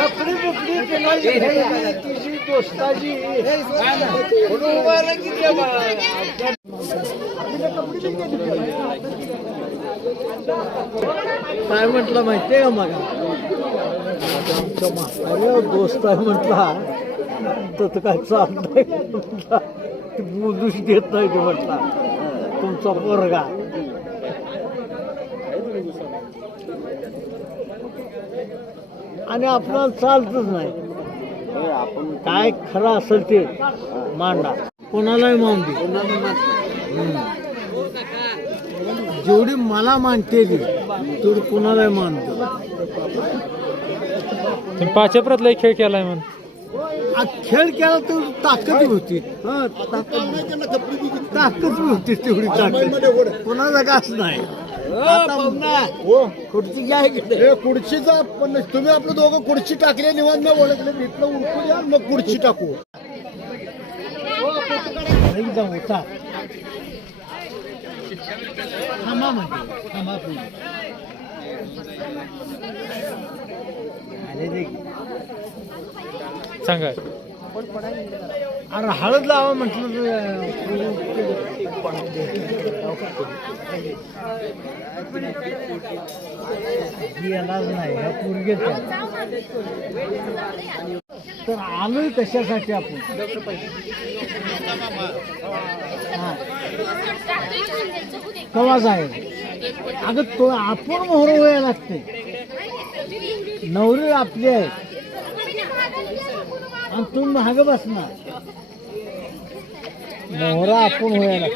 कपडे तुझी दोस्ताजी काय म्हटलं माहितीये का मग आमचा म्हातारे दोस्त आहे म्हटला तर काय चालतंय म्हटला बोलूच देत नाही ते म्हटला तुमचा पोरगा आणि आपल्याला चालतच नाही आपण काय खरं असेल ते मांडा कोणालाही मानते जेवढी मला मानते तेवढी कोणालाही मानतो पाचप्रतला खेळ केलाय म्हणून खेळ केला तर ताकद होती ताकद होती तेवढी ताकद कोणाला गाच नाही खुर्ची घ्या खुर्चीचा पण तुम्ही आपलं दोघं खुर्ची टाकली निवांत न ओळखले इथलं उरकू द्या मग खुर्ची टाकू होता थांबा म्हणजे थांबा सांगा अरे हळद लावा म्हटलं यालाच नाही ह्या पूर्वी तर आलोय कशासाठी आपण कवा जाईल अगं तो आपण मोहर व्हायला लागते नवरी आपली आहे आणि तुम्ही महाग बसणार मोहरा आपण व्हायला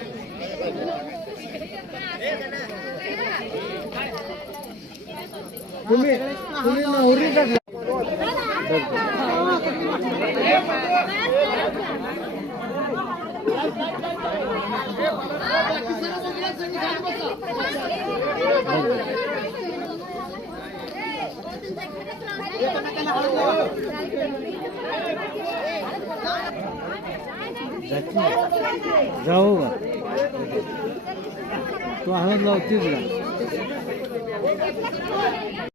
तुम्ही नवरी टाकला जाऊ का तो हळद लावतीच ना